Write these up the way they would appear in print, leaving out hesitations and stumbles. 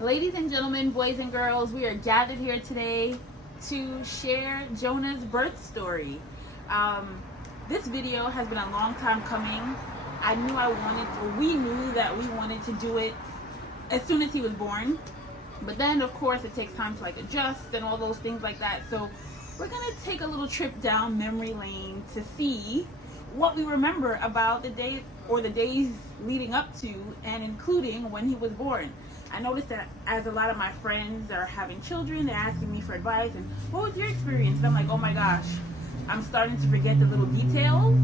Ladies and gentlemen, boys and girls, we are gathered here today to share Jonah's birth story. This video has been a long time coming. We knew that we wanted to do it as soon as he was born. But then, of course, it takes time to adjust and all those things like that. So we're going to take a little trip down memory lane to see what we remember about the day or the days leading up to and including when he was born. I noticed that as a lot of my friends are having children, they're asking me for advice and what was your experience? And I'm like, oh my gosh, I'm starting to forget the little details.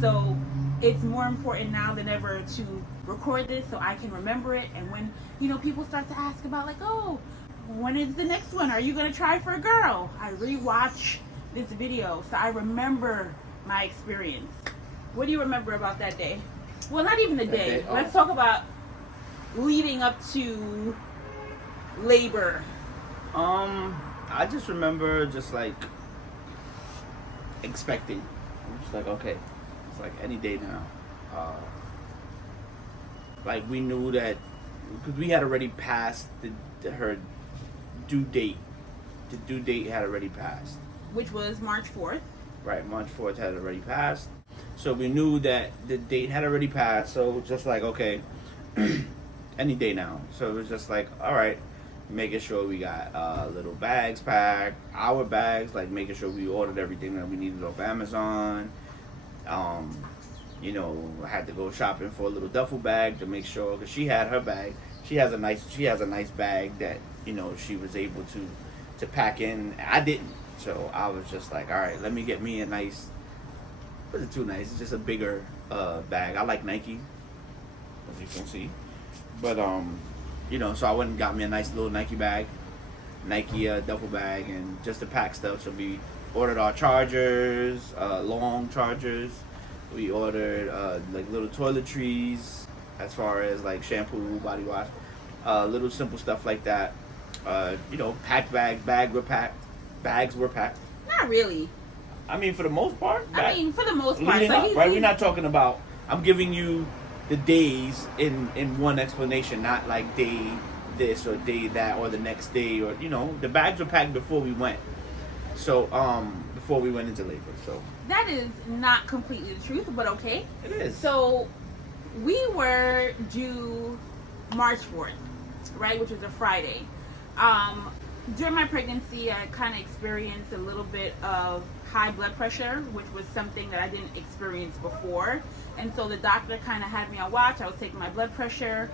So it's more important now than ever to record this so I can remember it. And when, people start to ask about oh, when is the next one? Are you going to try for a girl? I rewatch this video so I remember my experience. What do you remember about that day? Well, not even the day. Let's talk about leading up to labor. I just remember expecting. I'm just okay, it's any day now. We knew that because we had already passed her due date. The due date had already passed, which was March 4th. Right, March 4th had already passed. So we knew that the date had already passed. So just okay, any day now. So it was just all right, making sure we got little bags packed, our bags, making sure we ordered everything that we needed off Amazon. I had to go shopping for a little duffel bag to make sure, because she had her bag. She has a nice bag that she was able to pack in. I didn't, so I was just all right, let me get me a nice. It wasn't too nice. It's just a bigger bag. I like Nike, as you can see. But so I went and got me a nice little Nike bag, duffel bag, and just to pack stuff. So we ordered our chargers, long chargers. We ordered little toiletries, as far as shampoo, body wash, little simple stuff like that. Packed bags. Bags were packed. Not really. I mean, for the most part. For the most part. Leading up, right? We're not talking about. I'm giving you the days in one explanation, not day this or day that or the next day, or the bags were packed before we went. So before we went into labor. So that is not completely the truth, but okay. It is. So we were due March 4th, right, which was a Friday. During my pregnancy, I kind of experienced a little bit of high blood pressure, which was something that I didn't experience before. And so the doctor kind of had me on watch. I was taking my blood pressure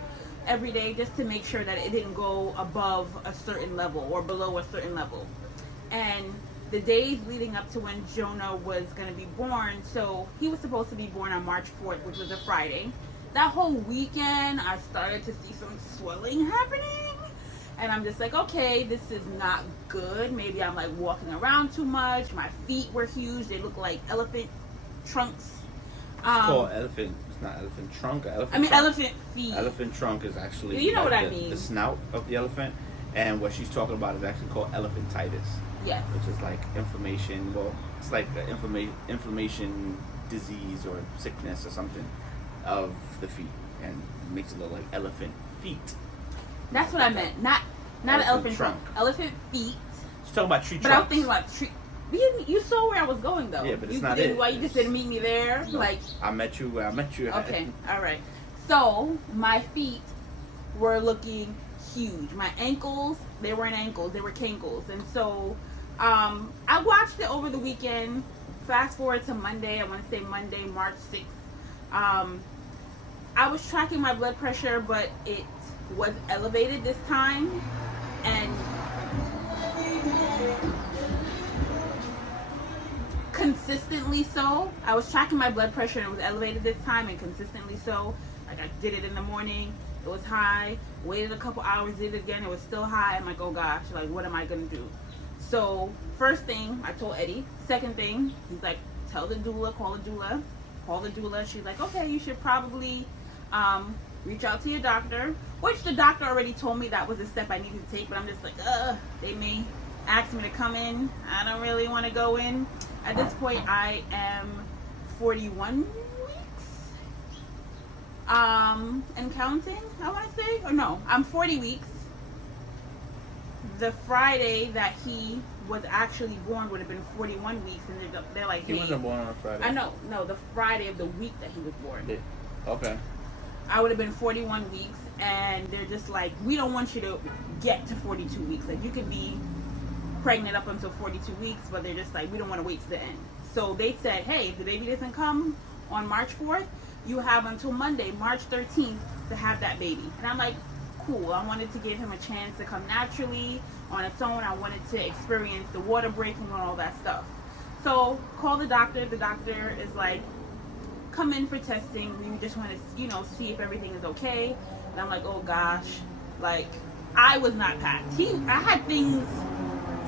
every day just to make sure that it didn't go above a certain level or below a certain level. And the days leading up to when Jonah was going to be born, so he was supposed to be born on March 4th, which was a Friday. That whole weekend, I started to see some swelling happening. And I'm just okay, this is not good. Maybe I'm walking around too much. My feet were huge. They look like elephant trunks. It's called elephant. It's not elephant trunk. Elephant feet. Elephant trunk is actually what I mean. The snout of the elephant. And what she's talking about is actually called elephantitis. Yes. Which is inflammation. Well, it's an inflammation disease or sickness or something of the feet. And it makes it look like elephant feet. That's what I meant. Not an elephant trunk. Elephant feet. She's talking about tree trunks. But I was thinking about tree. You saw where I was going though. Yeah, but it's not it. Why you just didn't meet me there? No, I met you where I met you. Okay, all right. So my feet were looking huge. My ankles, they weren't ankles, they were cankles. And so I watched it over the weekend. Fast forward to Monday. I want to say Monday, March 6th. I was tracking my blood pressure, but it was elevated this time, and consistently so. I was tracking my blood pressure and it was elevated this time, and consistently so. I did it in the morning, it was high, waited a couple hours, did it again, it was still high. I'm oh gosh, what am I gonna do? So first thing, I told Eddie. Second thing, he's tell the doula, call the doula. She's okay, you should probably reach out to your doctor, which the doctor already told me that was a step I needed to take, but I'm just they may ask me to come in. I don't really want to go in. At this point, I am 41 weeks, and counting, I want to say, or no, I'm 40 weeks, the Friday that he was actually born would have been 41 weeks, and they're like, hey, he wasn't born on a Friday. I know, no, the Friday of the week that he was born. Okay. I would have been 41 weeks, and they're just like, we don't want you to get to 42 weeks. Like, you could be pregnant up until 42 weeks, but they're just like, we don't want to wait to the end. So they said, hey, if the baby doesn't come on March 4th, you have until Monday, March 13th, to have that baby. And I'm like, cool. I wanted to give him a chance to come naturally on its own. I wanted to experience the water breaking and all that stuff. So call the doctor. The doctor is like, come in for testing. We just want to, see if everything is okay. And I'm like, oh gosh, like, I was not packed. I had things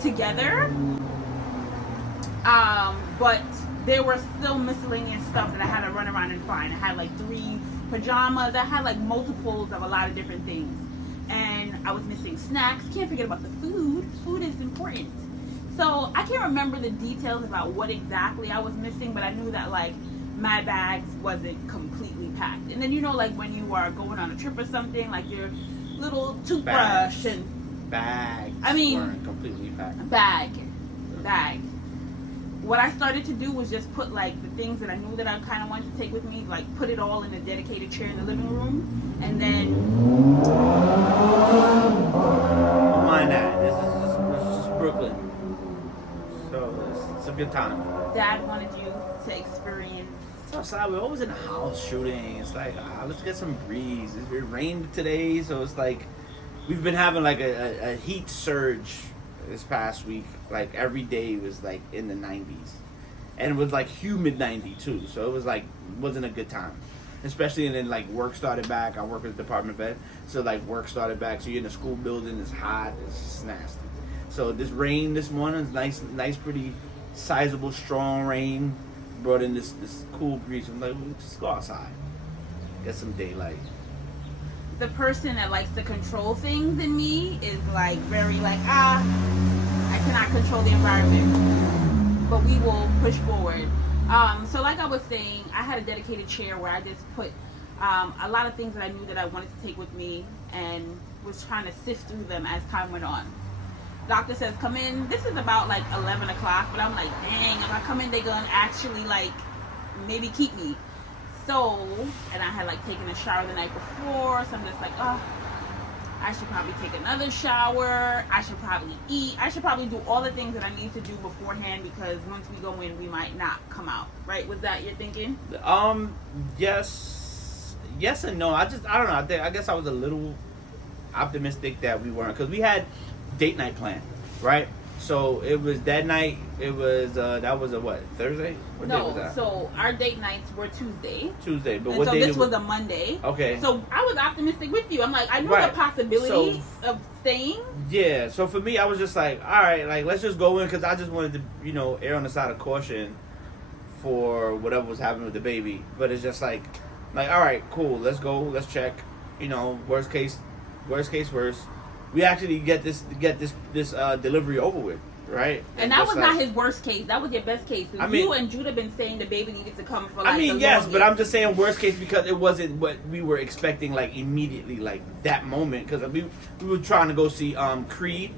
together, but there were still miscellaneous stuff that I had to run around and find. I had like 3 pajamas. I had like multiples of a lot of different things, and I was missing snacks. Can't forget about the food. Food is important. So I can't remember the details about what exactly I was missing, but I knew that like my bags wasn't completely packed. And then like when you are going on a trip or something, like your little toothbrush and bags. I mean, weren't completely packed. Bag. What I started to do was just put like the things that I knew that I kind of wanted to take with me, like put it all in a dedicated chair in the living room, and then. Don't mind that. This is Brooklyn, so it's a good time. Dad wanted you to experience. It's outside. We're always in the house shooting. It's like let's get some breeze. It rained today, so it's like we've been having like a heat surge this past week. Like every day was like in the 90s, and it was like humid 90 too. So it was like wasn't a good time, especially. And then like work started back. I work with the Department of Ed, so like work started back. So you're in a school building. It's hot. It's just nasty. So this rain this morning is nice, pretty sizable, strong rain. Brought in this cool breeze. I'm like, we'll just go outside, get some daylight. The person that likes to control things in me is like very like I cannot control the environment, but we will push forward. So like I was saying, I had a dedicated chair where I just put a lot of things that I knew that I wanted to take with me, and was trying to sift through them as time went on. Doctor says come in. This is about like 11 o'clock, but I'm like, dang, if I come in, they're gonna actually like maybe keep me. So, and I had like taken a shower the night before, so I'm just like, I should probably take another shower. I should probably eat. I should probably do all the things that I need to do beforehand, because once we go in, we might not come out. Right? Was that your thinking? Yes and no. I don't know. I guess I was a little optimistic that we weren't, because we had date night planned, right? So it was that night. It was that was a what, Thursday? What day was that? So our date nights were Tuesday, but and what so day? This was a Monday. Okay. So I was optimistic with you. I'm like, I knew Right. the possibility of staying. Yeah. So for me, I was just like, all right, like let's just go in, because I just wanted to, err on the side of caution for whatever was happening with the baby. But it's just like all right, cool, let's go, let's check. Worst case. We actually get this delivery over with, right? And that was not his worst case. That was your best case. You and Judah been saying the baby needed to come for like. Yes, but I'm just saying worst case because it wasn't what we were expecting, like immediately, like that moment. Because we were trying to go see Creed,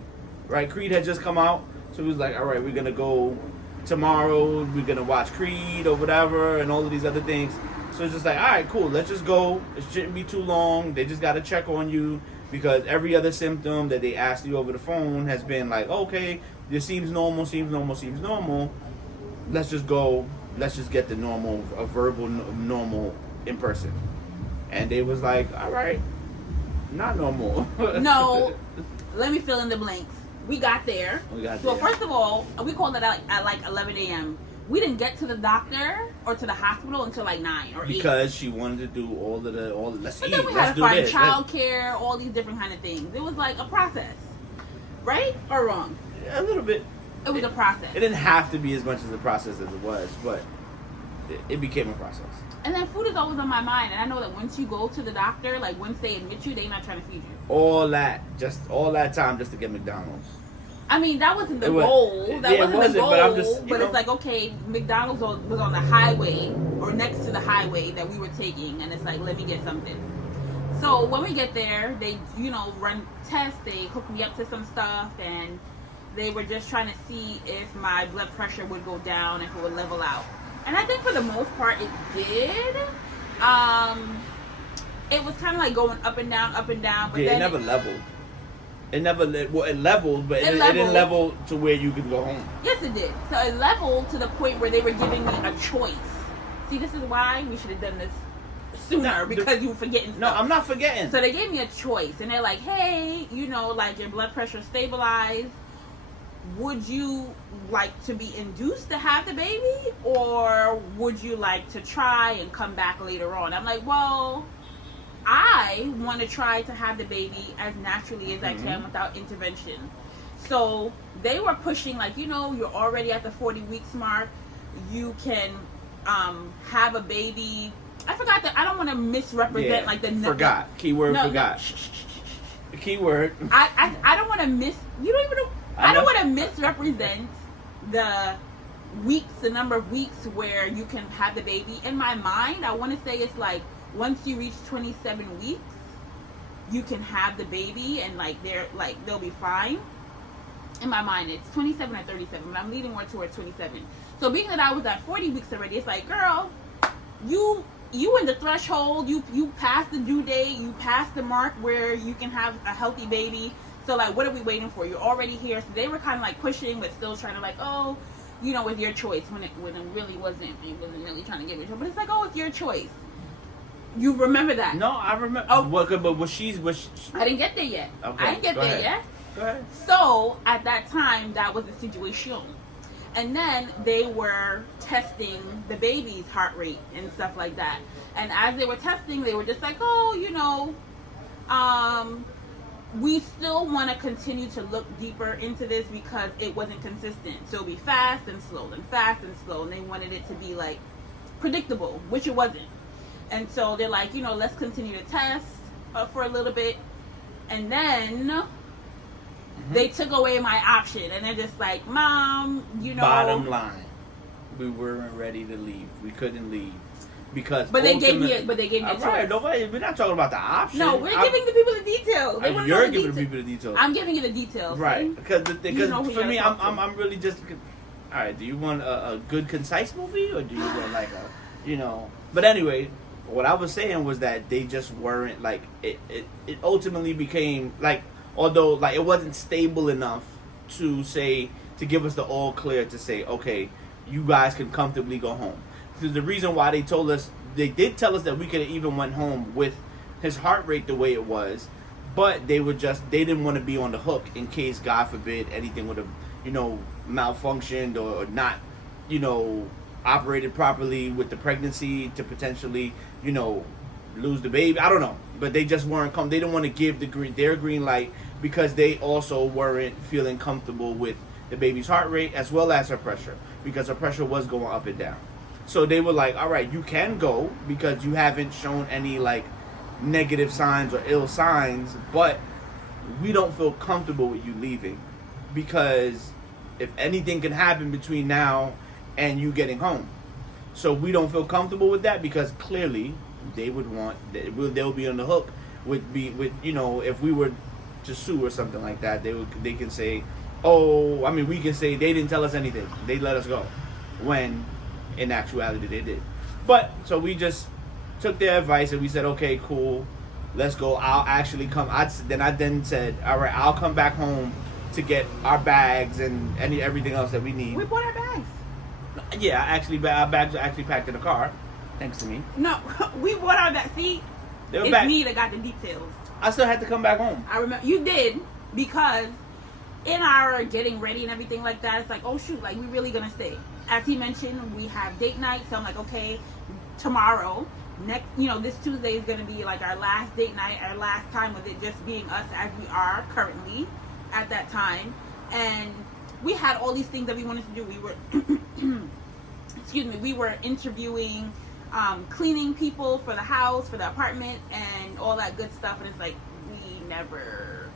right? Creed had just come out, so it was like, all right, we're gonna go tomorrow. We're gonna watch Creed or whatever, and all of these other things. So it's just like, all right, cool, let's just go. It shouldn't be too long. They just gotta check on you. Because every other symptom that they asked you over the phone has been like, okay, this seems normal. Let's just go. Let's just get the normal, a verbal normal in person. And they was like, all right, not normal. No, let me fill in the blanks. We got there. So first of all, we called it out at like 11 a.m. We didn't get to the doctor or to the hospital until like 9 or 8. Because she wanted to do all the let's but eat, then we let's had to do find this. childcare, all these different kind of things. It was like a process, right or wrong? A little bit. It was a process. It didn't have to be as much as a process as it was, but it became a process. And then food is always on my mind, and I know that once you go to the doctor, like once they admit you, they're not trying to feed you. All that time just to get McDonald's. I mean, that wasn't the goal. That wasn't the goal. But I'm just, it's like, okay, McDonald's was on the highway or next to the highway that we were taking, and it's like, let me get something. So when we get there, they, run tests. They hook me up to some stuff, and they were just trying to see if my blood pressure would go down, if it would level out. And I think for the most part, it did. It was kind of like going up and down, but yeah, then it never leveled. It never it leveled, but it didn't level to where you could go home. Yes, it did. So it leveled to the point where they were giving me a choice. See, this is why we should have done this sooner, because you were forgetting stuff. No, I'm not forgetting. So they gave me a choice, and they're like, hey, like your blood pressure stabilized. Would you like to be induced to have the baby, or would you like to try and come back later on? I'm like, well, I want to try to have the baby as naturally as I can without intervention. So they were pushing, like, you're already at the 40 weeks mark. You can have a baby. I forgot that. I don't want to misrepresent like the forgot. Keyword forgot. The keyword. I don't want to you don't even know. I don't want to misrepresent the weeks, the number of weeks where you can have the baby. In my mind, I want to say it's like once you reach 27 weeks, you can have the baby, and they'll be fine. In my mind, it's 27 or 37, but I'm leaning more towards 27. So being that I was at 40 weeks already, it's like, girl, you in the threshold, you passed the due date, you passed the mark where you can have a healthy baby. So, like, what are we waiting for? You're already here. So they were kind of like pushing, but still trying to with your choice, when it really wasn't. It wasn't really trying to give it to her. But it's like, it's your choice. You remember that? No, I remember. Oh, but was she? I didn't get there yet. Okay, I didn't get there yet. Go ahead. So at that time, that was the situation. And then they were testing the baby's heart rate and stuff like that. And as they were testing, they were just like, we still want to continue to look deeper into this because it wasn't consistent. So it'll be fast and slow, and fast and slow. And they wanted it to be like predictable, which it wasn't. And so they're like, let's continue to test for a little bit. And then they took away my option. And they're just like, Mom, Bottom line, we weren't ready to leave. We couldn't leave. Because they gave me a choice. Right, we're not talking about the option. No, we're giving the people the details. You're giving the people the details. I'm giving you the details. Right, because for me, I'm really just. All right, do you want a good concise movie, or do you want like a, But anyway, what I was saying was that they just weren't like it ultimately became like, although like it wasn't stable enough to give us the all clear to say, okay, you guys can comfortably go home. So the reason why they did tell us that we could have even went home with his heart rate the way it was, but they didn't want to be on the hook in case, God forbid, anything would have, malfunctioned or not, operated properly with the pregnancy to potentially, lose the baby. I don't know, but they just weren't they didn't want to give their green light because they also weren't feeling comfortable with the baby's heart rate as well as her pressure, because her pressure was going up and down. So they were like, all right, you can go because you haven't shown any like negative signs or ill signs, but we don't feel comfortable with you leaving because if anything can happen between now and you getting home. So we don't feel comfortable with that because clearly they would want, they'll be on the hook with if we were to sue or something like that, they can say, we can say they didn't tell us anything. They let us go. When in actuality they did. But so we just took their advice and we said, okay, cool, let's go. I'll actually come. I then said, all right, I'll come back home to get our bags and everything else that we need. We bought our bags. Yeah, our bags are actually packed in the car, thanks to me. No, we bought our bags. See, it's me that got the details. I still had to come back home. I remember you did, because in our getting ready and everything like that, it's like, oh shoot, like we really gonna stay. As he mentioned, we have date night, so I'm like, okay, tomorrow, this Tuesday is going to be like our last date night, our last time with it just being us as we are currently at that time. And we had all these things that we wanted to do. We were, we were interviewing, cleaning people for the house, for the apartment, and all that good stuff. And it's like, we never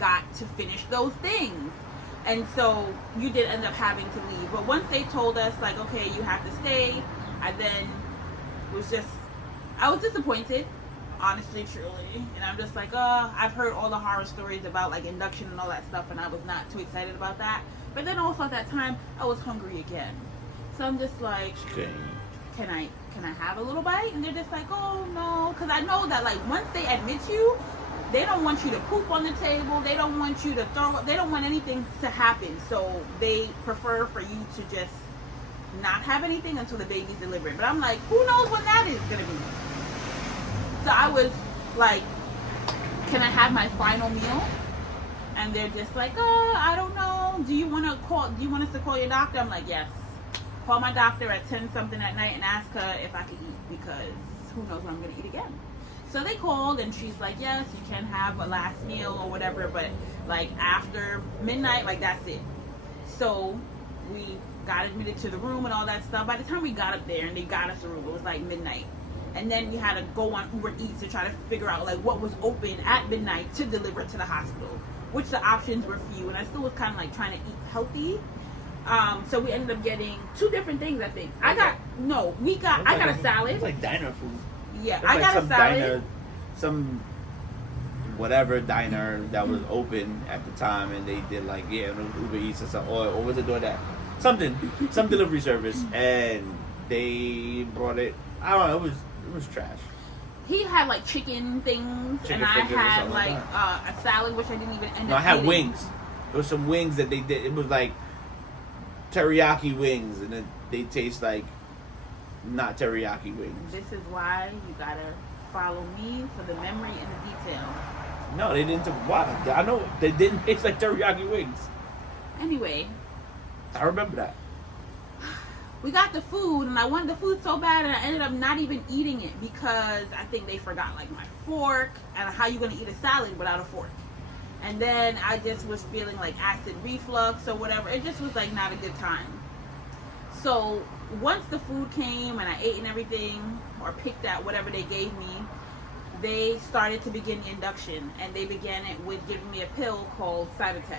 got to finish those things. And so you did end up having to leave. But once they told us, like, okay, you have to stay, I was disappointed. honestly, truly. And I'm just like, I've heard all the horror stories about like induction and all that stuff, and I was not too excited about that. But then also at that time, I was hungry again. So I'm just like, can I have a little bite? And they're just like, oh no, because I know that like once they admit you, they don't want you to poop on the table. They don't want you to throw up. They don't want anything to happen. So they prefer for you to just not have anything until the baby's delivered. But I'm like, who knows when that is going to be? So I was like, can I have my final meal? And they're just like, I don't know. Do you want us to call your doctor? I'm like, yes. Call my doctor at 10 something at night and ask her if I could eat, because who knows when I'm going to eat again. So they called and she's like, yes, you can have a last meal or whatever, but like after midnight, like that's it. So we got admitted to the room and all that stuff. By the time we got up there and they got us a room, it was like midnight. And then we had to go on Uber Eats to try to figure out like what was open at midnight to deliver to the hospital, which the options were few. And I still was kind of like trying to eat healthy. So we ended up getting 2 different things, I think. I got a salad. It's like diner food. Yeah, I got a salad. Some whatever diner that was open at the time, and they did like, it was Uber Eats or something, or was it doing that? Some delivery service, and they brought it. I don't know, it was trash. He had like chicken things, and I had like a salad, which I didn't even end up eating. I had wings. There was some wings that they did. It was like teriyaki wings, and they taste like not teriyaki wings. This is why you gotta follow me for the memory and the detail. No, they didn't. Why? I know they didn't taste like teriyaki wings. Anyway, I remember that. We got the food, and I wanted the food so bad, and I ended up not even eating it because I think they forgot like my fork, and how you gonna eat a salad without a fork? And then I just was feeling like acid reflux or whatever. It just was like not a good time. So once the food came and I ate and everything, or picked out whatever they gave me, they started to begin the induction, and they began it with giving me a pill called Cytotec.